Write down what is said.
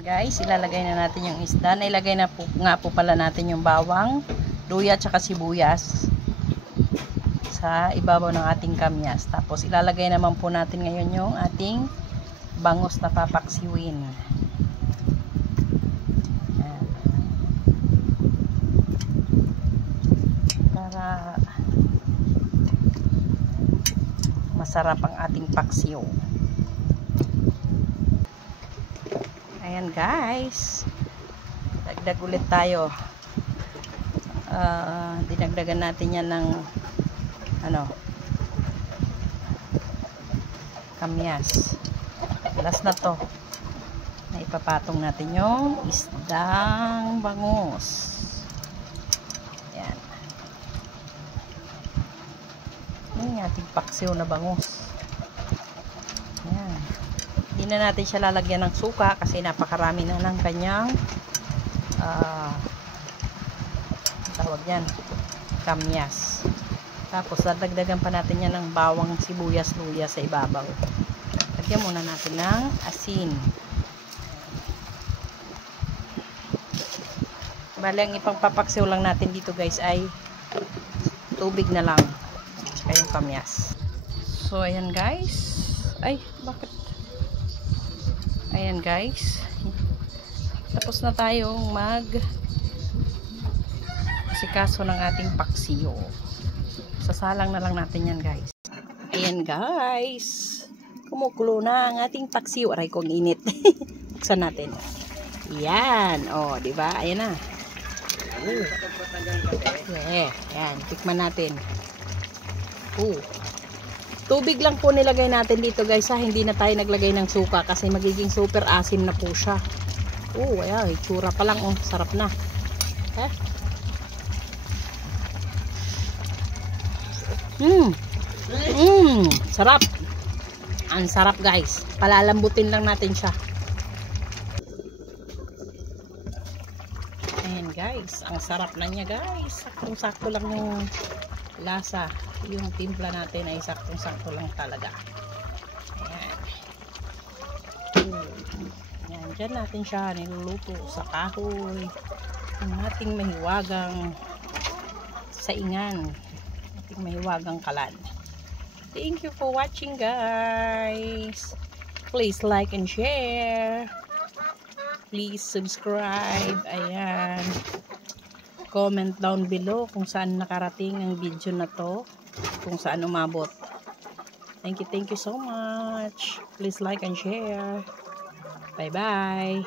Guys, ilalagay na natin yung isda. Nailagay na po, nga po pala natin yung bawang, luya, tsaka sibuyas sa ibabaw ng ating kamyas. Tapos ilalagay naman po natin ngayon yung ating bangus na papaksiwin. Ayan. Para masarap ang ating paksiw. Ayan guys, dagdag ulit tayo. Dinagdagan natin yan ng kamyas. Last na to, na ipapatong natin yung isdang bangus. Ayan. Yung ating paksiw na bangus. Ayan. Hindi na natin siya lalagyan ng suka kasi napakarami na ng kanyang tawag yan, kamyas. Tapos dadagdagan pa natin yan ng bawang, sibuyas, luya sa ibabaw. Lagyan muna natin ng asin. Bale, ang ipangpapaksiw lang natin dito guys ay tubig na lang tsaka yung kamyas. So ayan guys, ay bakit ayan guys, tapos na tayong asikaso ng ating paksiyo. Sasalang na lang natin yan guys. Ayan guys, kumukulo na ang ating paksiyo. Aray kong init. Buksan natin. Yan, oh, di ba? Ayan na. Ayan, tikman natin. Tubig lang po nilagay natin dito guys, ha. Hindi na tayo naglagay ng suka kasi magiging super asim na po siya. Ayan, itsura pa lang, oh, sarap na. Sarap. Ang sarap guys. Palalambutin lang natin siya. Ayan guys, ang sarap na niya guys. Saktong-sakto lang yung lasa. Yung timpla natin ay saktong-sakto lang talaga. Ayan. Ayan, dyan natin siya niluluto sa kahoy. Ang ating mahiwagang saingan. Ating mahiwagang kalan. Thank you for watching guys. Please like and share. Please subscribe. Ayan. Comment down below kung saan nakarating ang video na to. Kung saan umabot. Thank you so much. Please like and share. Bye bye.